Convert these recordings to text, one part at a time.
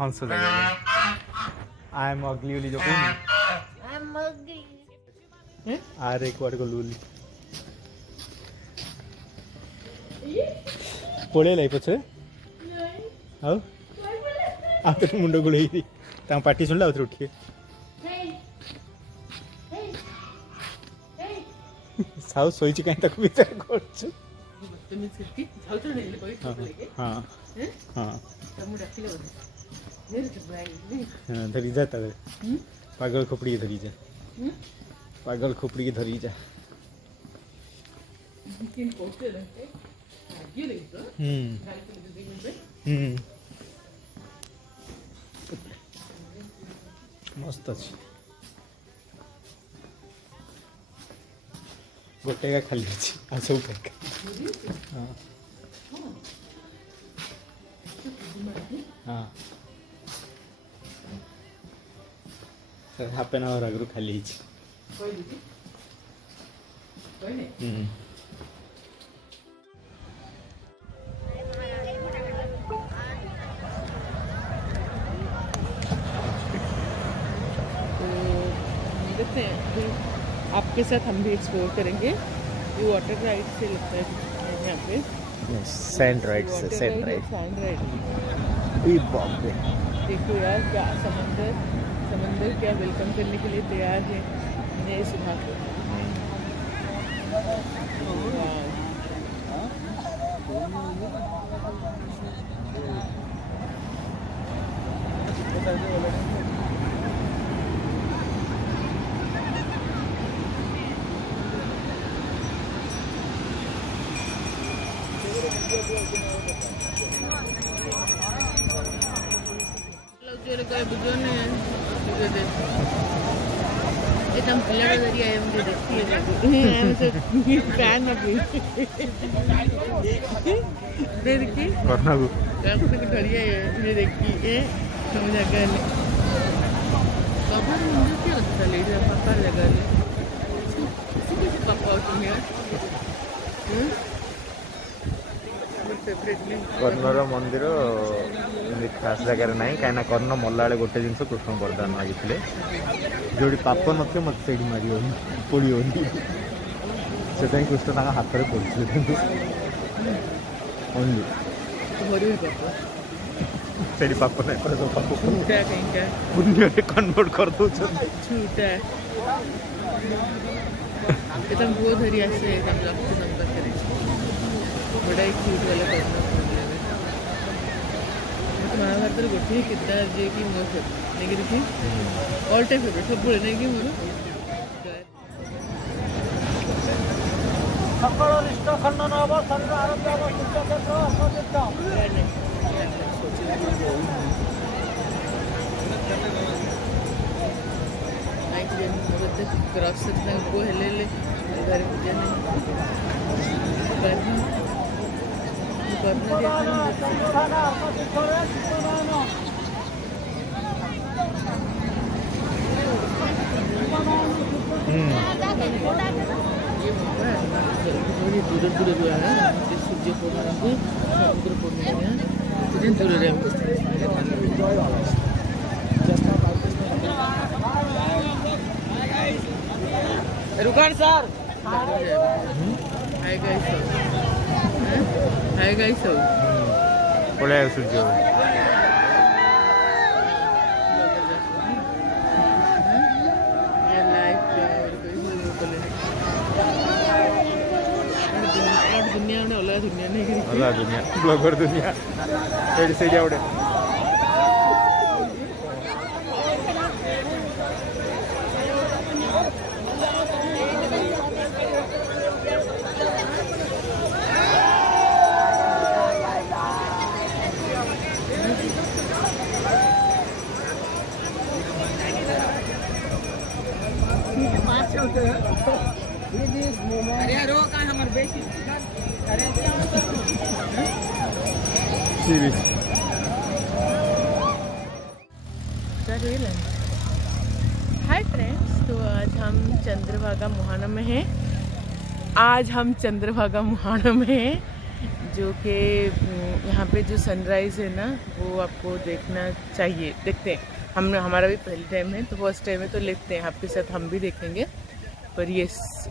हंसु लगे I am ugly ओली जो कौन आई एम अग्ली आर एक वार को लूली पड़े लाई पछे आउ आ तो मुंडो गुले ही ता पार्टी सुनला उतर उठ के साउ सोईची काई तक विचार करछु हां हां धरी जा तारे पागल खोपड़ी धरी जा पागल खोपड़ी की धरी जा मस्त अच्छी गोटे का खाली अच्छी आ सब पैक हाँ हाँ हाफ एन आवर आगु खाली देखते हैं आपके साथ हम भी एक्सप्लोर करेंगे। ये वाटर राइड से लगता है यहाँ पे सैंड राइड से सैंड राइड देखो यार क्या समंदर क्या वेलकम करने के लिए तैयार है नए सुबह को। एकदम पहले नजरिया है मुझे देखती है मुझे फैन अभी देखी करना को बढ़िया है मुझे देखी है समझ आ गया बाबा मुझे क्या लगता है लेडी पापा लगा ले किसी पापा तुम यार कर्णर मंदिर खास जगह ना कहीं कर्ण मल्ला बेले गोटे जिन कृष्ण वरदान मागिले जो पाप नथियो मत से मार पड़ोनी से कृष्ण हाथ में पड़े ओनली ସେଠି ପାପ ନାହିଁ ପରେ ସବୁ ପାପ झूठा कहीं का ପୁଣ୍ୟରେ କନଭର୍ଟ କରିଦେଉଛନ୍ତି। झूठा एकदम वो धरी आसे एकदम लक्ष्य संपर्क करे बड़ा ही क्यूट वाला करना प्रॉब्लम है महाभारत गोटे कितना जे कि मोर फेवरेट नहीं देखी ऑल टाइम फेवरेट सब बोले नहीं कि मोर ସକଳ ନିଷ୍ଠ ଖଣ୍ଡନ ହବ ଶରୀର ଆରୋଗ୍ୟ ହବ ତୀର୍ଥକ୍ଷେତ୍ର ଅପତୀର୍ଥ क्रॉस सकते को हेले ले घर पूजा नहीं करना ଚତୁର୍ଥାନ ଅପତୀର୍ଥରେ ଚିତ୍ତନୟନ ये दूर दूर जो है सूर्य पूर्णिमा को समुद्र पूर्णिमा दूर रहे रुकान सर हाय गाइस ପଳେଇ ସୂର୍ଯ୍ୟ दुनिया में अलग दुनिया नहीं ଅଲଗା ଦୁନିଆ ବ୍ଲଗର ଦୁନିଆ ସେଇଠି ସେଇଟା ଗୋଟେ अरे रो का हमर बेटी अरे सी बीच हाय फ्रेंड्स, तो आज हम चंद्रभागा मुहाना में हैं। आज हम चंद्रभागा मुहाना में हैं, जो कि यहाँ पे जो सनराइज़ है ना वो आपको देखना चाहिए। देखते हैं, हम हमारा भी पहली टाइम है, तो फर्स्ट टाइम है, तो लेते हैं आपके साथ, हम भी देखेंगे। पर ये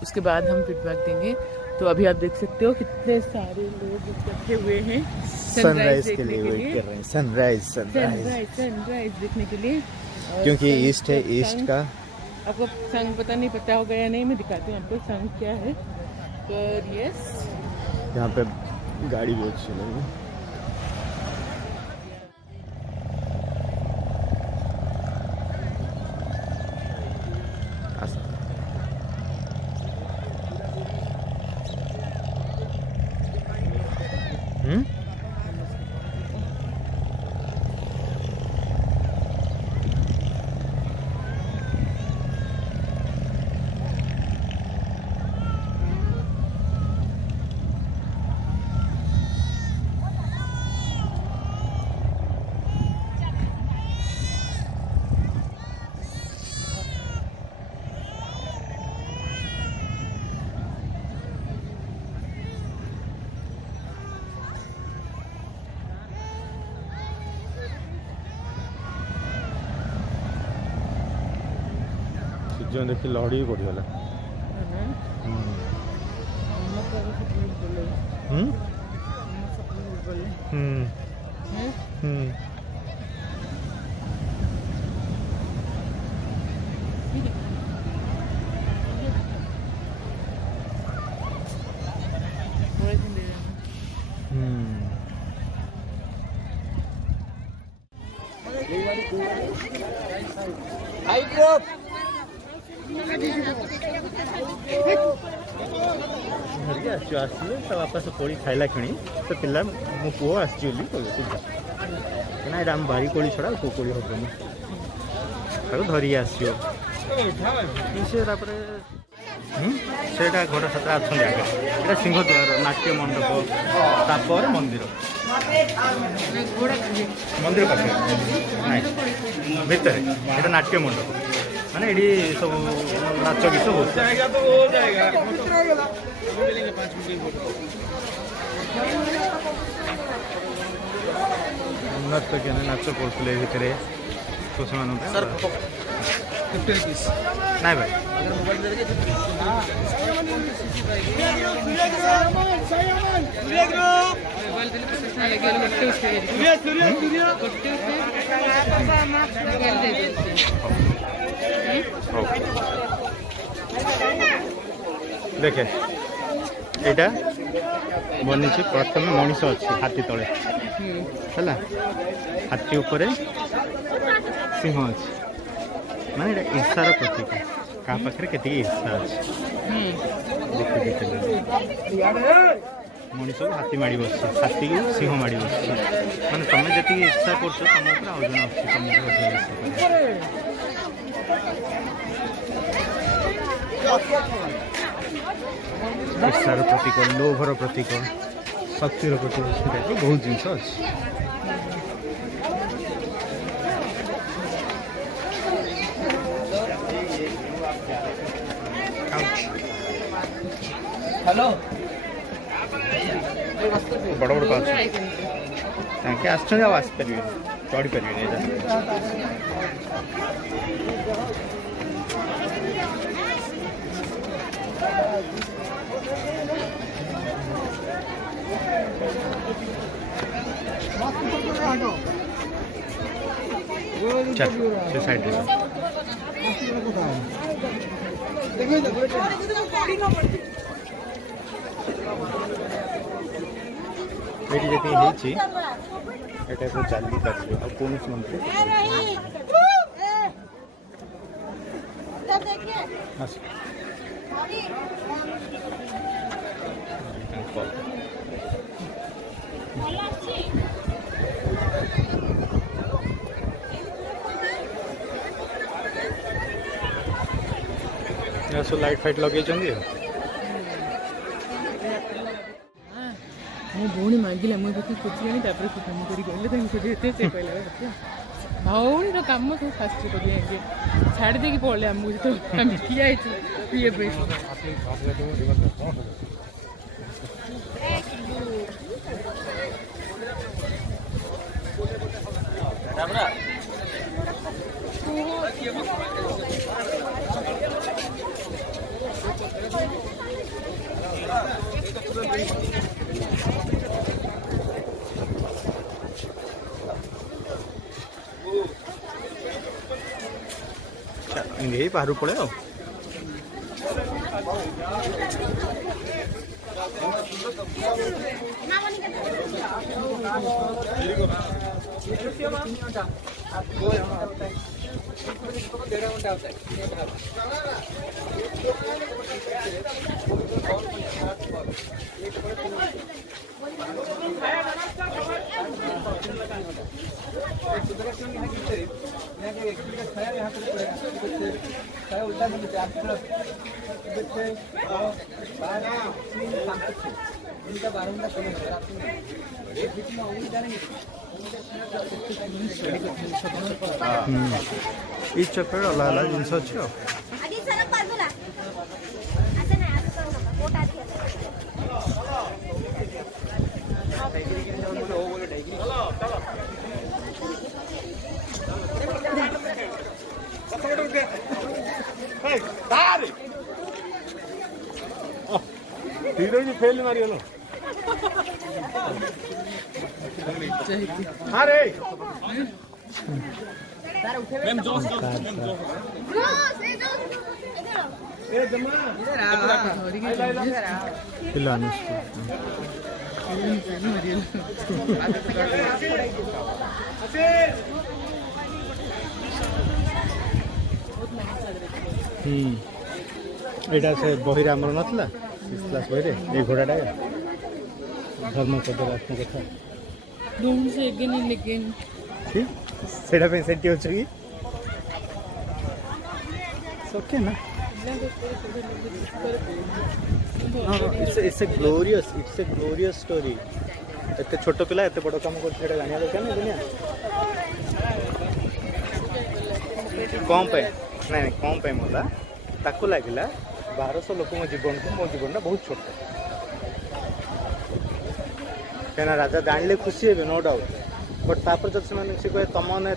उसके बाद हम फीडबैक देंगे। तो अभी आप देख सकते हो कितने सारे लोग इकट्ठे हुए हैं सनराइज के लिए वेट कर रहे हैं। सनराइज देखने के लिए, क्योंकि ईस्ट है, ईस्ट का आपको संग पता होगा या नहीं, मैं दिखाती हूँ आपको संग क्या है। पर यस, यहाँ पे गाड़ी भी अच्छी लगी। जो देखी लहड़ी भी पड़गला। हाई ग्रुप धरिकी आसले ता बापा से कोड़ी खाइला किणी तो पिला मो पुओ आसली कहना यहाँ आम बारी कोड़ी छड़ा को कोड़ी हेनी धरिकी आसो सेटा घर सात अच्छा आगे सिंहद्वार नाट्य मंडप तापर मंदिर मंदिर पाखे ना भितर ये नाट्य मंडप माने ये सब नाच गीत हो उन्नत के नाच पड़े भितर पुरुष मान 50 rupees. ନାଇଁ ଭାଇ अगर मोबाइल में देखिए मोबाइल देले 50 ना लगे गोटे उठे गोटे देखे एटा बनी प्रथम मनीष अच्छी हाथी तले है हाथी उपरे सिंह अच्छी माने एटा ईर्षार प्रतीक क्या पाखे के ईर्षा अच्छी देखिए मनीष को हाथी माड़ी बस हाथी को सिंह माड़ी बस माने तुम जी ईर्षा कर तुम ऊपर आउ जन ईर्षार प्रतीक लोभर प्रतीक शक्तिर प्रतीक बहुत जिनस अच्छी हेलो बड़ बड़ पास आसपारे आसपारे चढ़ी पारे चल से साइड ये जी एटा चली पारे आ कौन मंत्री सब लाइट फाइट लगे मो भौणी मांगिला मुझे खोजिलानी से काम कर कहला भौणी कम सब फास्ट कर छाड़ दे पड़े आमको तो ठिया पीए यही बाहर पड़े आओ इस चक्कर अलग अलग जिनस अच्छे हीरो फेल मारी गलो अरे एटा से बही आमर नाला क्लास बही ये घोड़ाटा धर्म कथा से अच्छी ओके ना इट्स ए ग्लोरियस स्टोरी एत छोट पिला एत बड़ काम कर जाना दरकार ना दुनिया कौन पे नहीं कौन पे मला ताको लगिला 1200 लोक जीवन को मो जीवन बहुत छोट क्या राजा जान खुशी है नो डाउट बट तापर जब से कहे तुम मैंने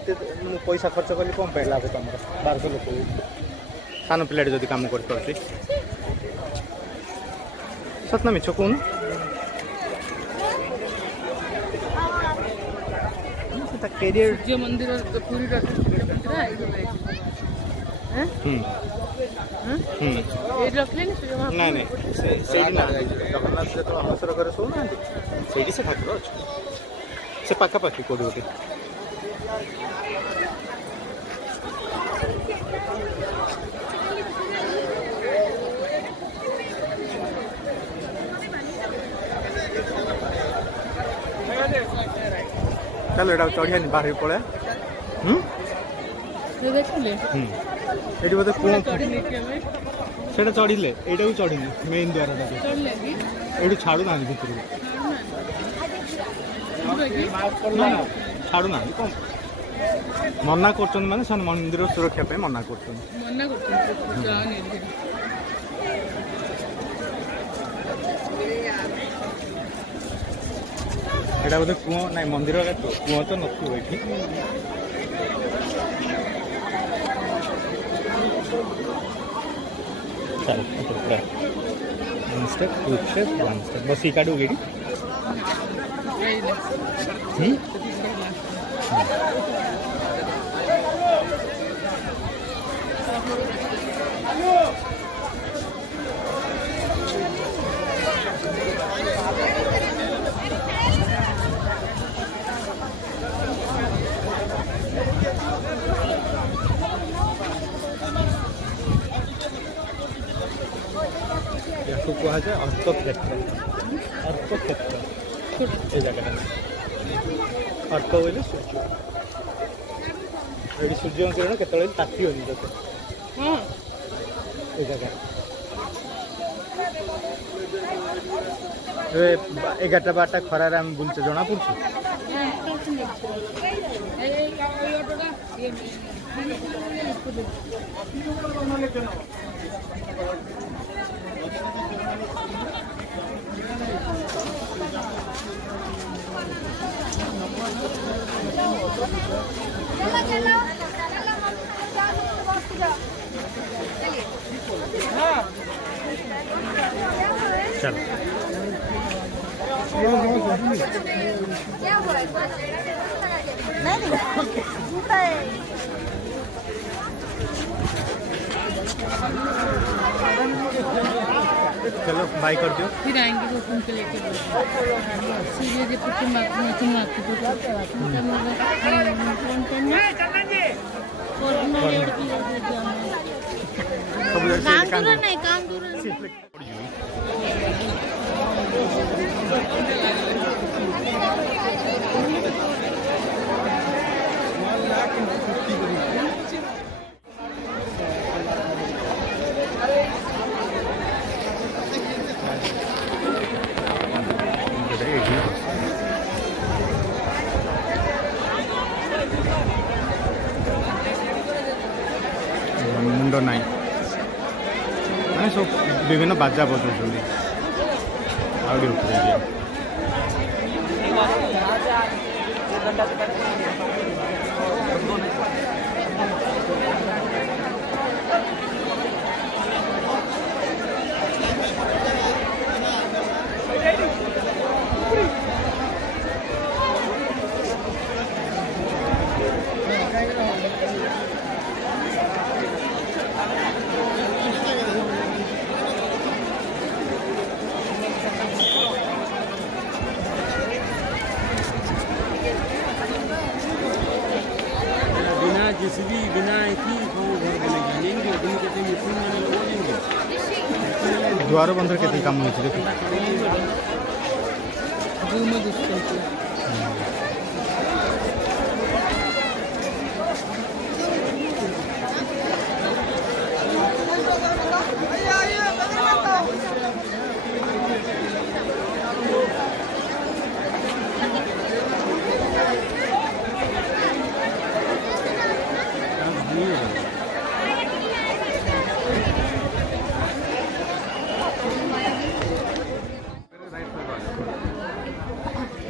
पैसा खर्च कली कौन पाइला तुम 1200 लोक सान पिलाटे जब कम कर सतना मिछ कौन कैरियर सूर्य मंदिर पूरी रखले ना ना जगन्नाथ जो अनसर घर शोना से ठाकुर अच्छे से पाखापाखि कौट गोटे चलो एटा चढ़िया बाहर पड़ा ये बोधे कौन से चढ़ले यहाँ भी चढ़ी मेन द्वार ये छाड़ू ना भितर छाड़ू ना कौन मना कर माने मंदिर सुरक्षा पे मना कर एटा बोधे कुआ ना मंदिर कुआ तो नथिबो एठी चल पूरा 1 स्टेप 2 स्टेप 1 स्टेप बस ही काढू गेडी याको कहा जाए अर्थक्षेत्र ये जगह अर्थ बोले सूर्य ये सूर्य किरण के ताती होनी तो ये जगह 11टा 12टा खरार आम बुलचे जना पड़छ चल क्या हुआ नहीं चलो बाय कर दो फिर आएंगे तो तुमको लेके सीधे जे तुम आपकी फोटो फोन करना काम दूर नहीं काम दूर मुंड ना मैंने सब विभिन्न बाजा बजाऊँ जेसीबी बिना थी वो घर बनेगा लेंगे अभी कहते हैं मिट्टी में लेंगे द्वार बंदर के काम हो देखो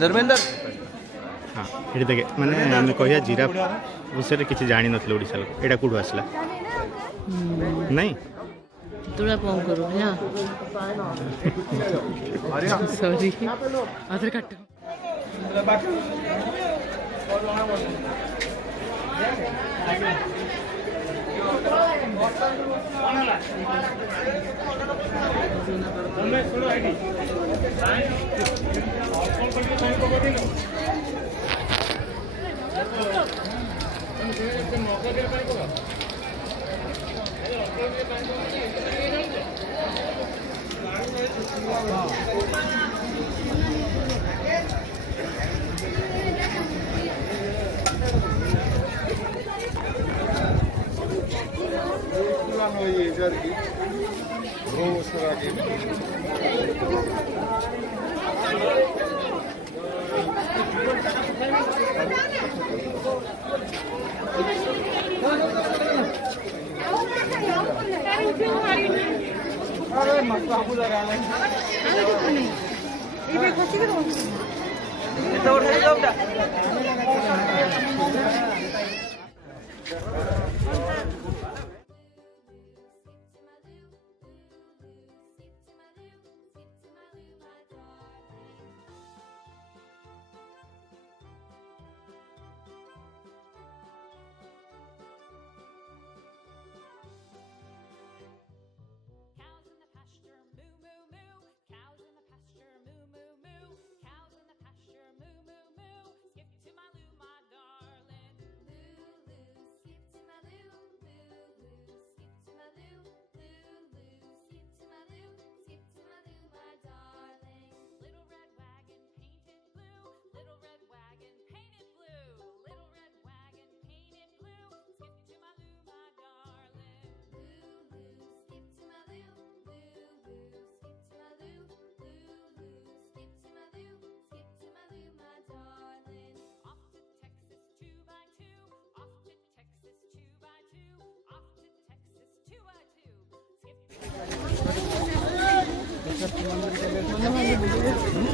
धर्मेंद्र हाँ ये देखे माने आम कहिया जिराफ विषय किसी जानी नथिले ओडिसा लोक एटा कोडू आसला नहीं थोड़ा कौन करो ना सॉरी आधार कार्ड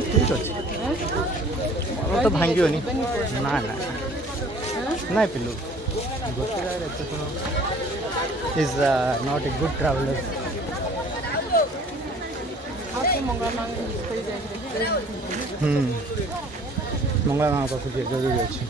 ठीक अच्छे तो भांगी ना ना ना पिल्लू गोटे is not a good traveller मंगला माँ पास जरूरी अच्छे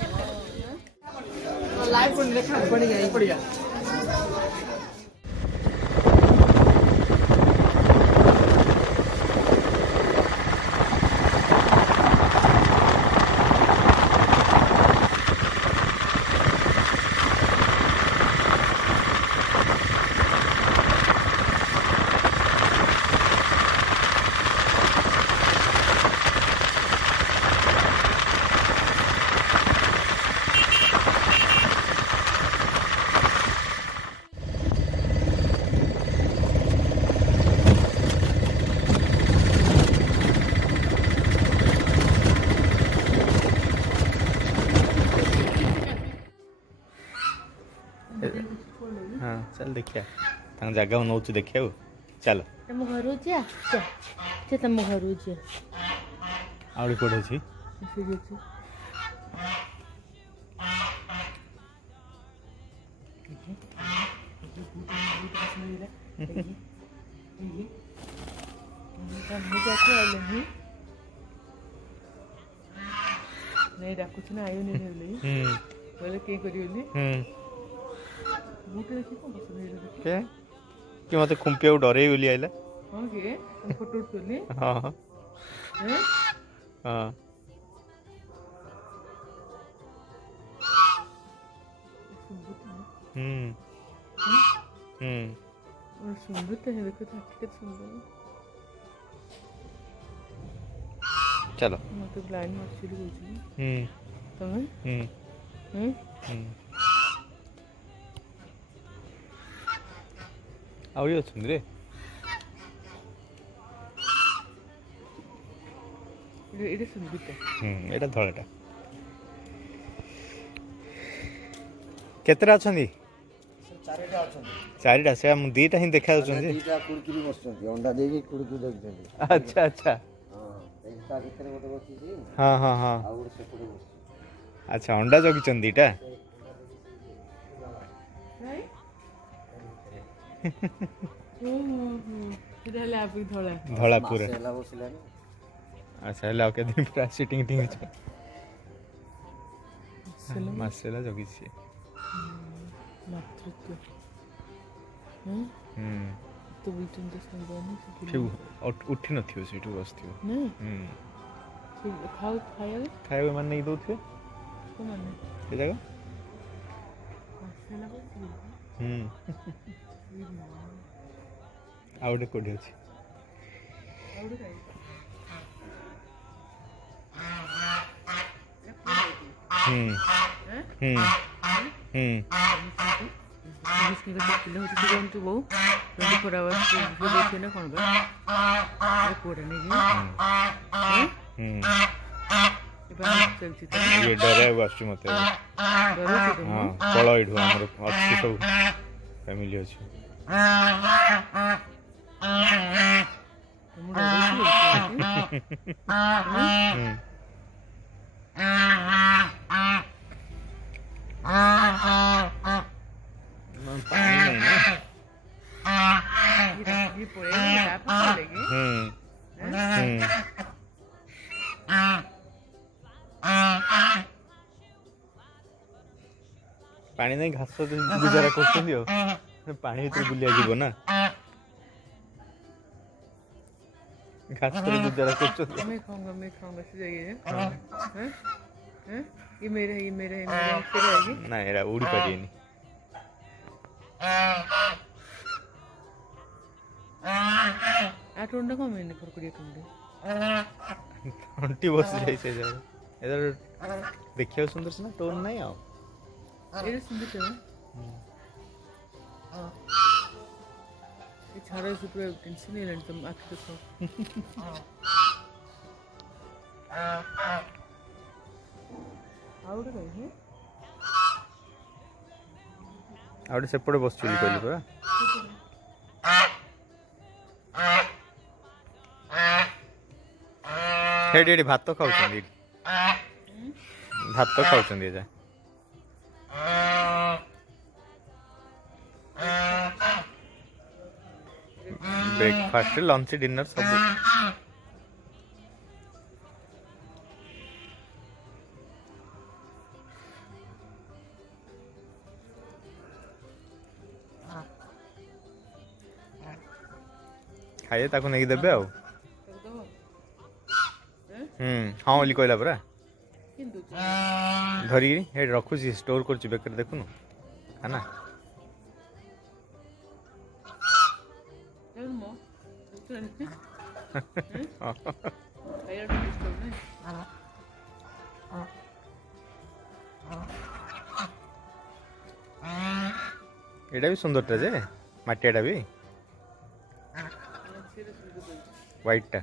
हाँ चल देखिया तंग जगह नौ देखिया चल तुम घर जा तुम घर जा आउरी कोड अछि नहीं डाकुछ ना आयो नहीं बोले बोले के करियोली बूटे देखि कोन पसंद के कि मते खुंपिया डरे बोली आइला हां के फोटो उठोली हां हैं हां और सुंदर तो है देखो कितने सुंदर चलो मैं तो ब्लाइंड मार्क शुरू हो गई तमें आउरी अछन रे एटा सुंदर एटा धळाटा केतरा अछन चारिटा से हम दीटा ही देखा दीटा कुड़कुरी बसुଛନ୍ତି अंडा देगी कुड़कुरी देखुଛନ୍ତି अच्छा अच्छा हां एटा भितर गोटे बसिଛି हां हां हां ଆଉ ଗୋଟେ ସେପଟେ ବସିଛି अच्छा अंडा जगिछन दीटा ନାଇଁ ସେଟା ହେଲେ ଆପି ଧଳା ଧଳା पूरा ହେଲା ବସିଲାନି अच्छा हेला ओके दिन पूरा सिटिंग टिंग छ मासेला जगिछि ମାତୃତ୍ୱ तो बीचन तो संगनी फिउ उठी नथियो सेठु बसथियो नहीं खाओ खाया खाइबे मन नहीं दउथियो को माने के जगह मसाला को आउडे कोडी अछि आउडे खाई इसके का किलो होती है तो वो 24 आवर्स जो देखे ना कौन बा ये कोड नहीं जी ये बात चलती थी ये डरे आछि मते डरो से तुम हां पळइडु हमर अछि सब फैमिली अछि तुम डरो पानी नहीं ना ये पूरे आप चलेगी पानी नहीं घास गुजारा करछन्ती हो पानी भीतर बुलिया जीव ना घास पर गुजारा करछन्ती मैं खाऊंगा से जाइए हैं ये मेरा है तेरा है ना एरा उड़ी पारिनी आ टोंडा कम है निकर कुड़िया टोंडे अंटी बस जाई से जा इधर देखियो सुंदर से ना टोन नहीं आओ ये सुंदर है ये छाड़ा से पूरा टेंशन नहीं लेना तुम आके देखो आउट गई है आउट सेपटे बस चली कहली परा हेडी भात तो खाउछन्ती भात तो खाउछन्ती जा ब्रेकफास्ट लंच डिनर सब खाइए ताको नहीं देबे आ हाँ बोली कहला परा किंतु धरी हेड रखुची स्टोर कर बेकर देखुन है ना चल मो चल आया डिस्टर्ब नहीं एटा भी सुंदरटा जे माटियाटा भी व्हाइटटा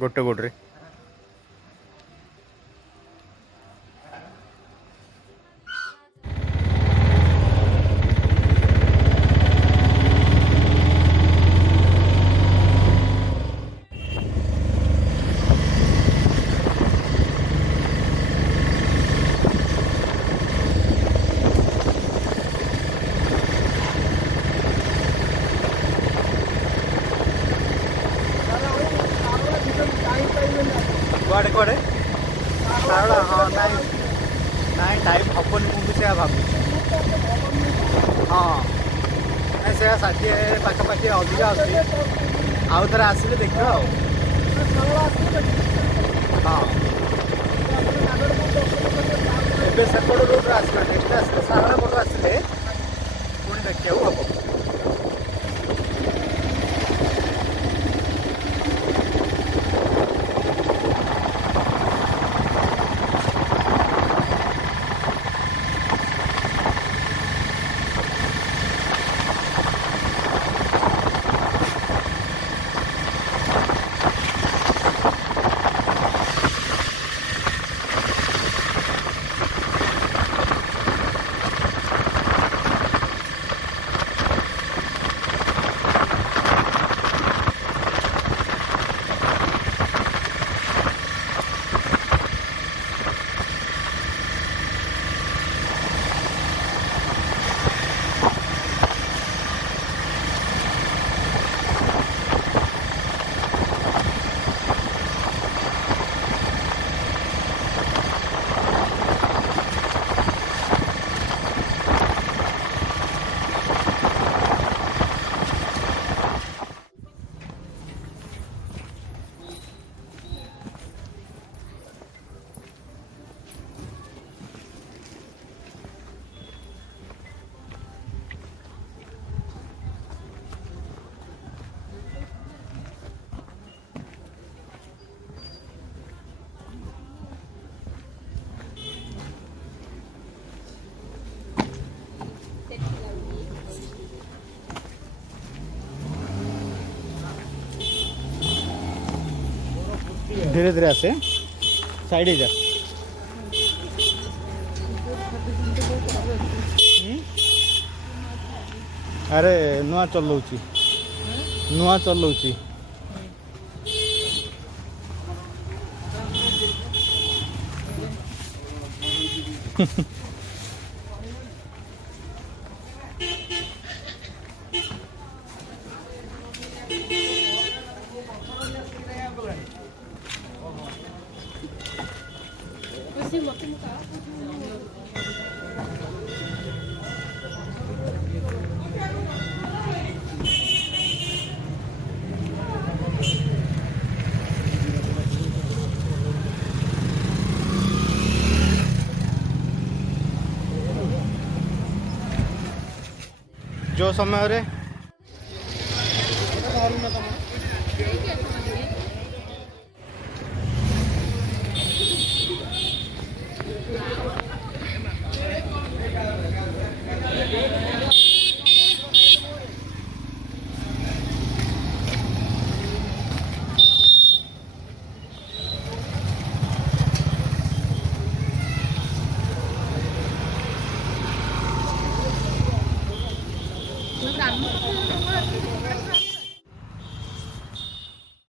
गोटे गोटे कुआड़े कुआड़े सारा हाँ नाई नाई टाइम हबन मुझे से भाव हाँ नाई से 60 पाखापाखि अधिका अच्छी आउ थे आसिले देख हाँ ए सेपट रोड आस नेक्स्ट आस सारा पट आसिले पुणी देखा हम धीरे धीरे आसे साइड जा अरे नुआ चलाऊँगी नुआ चलाऊँगी जो समय रे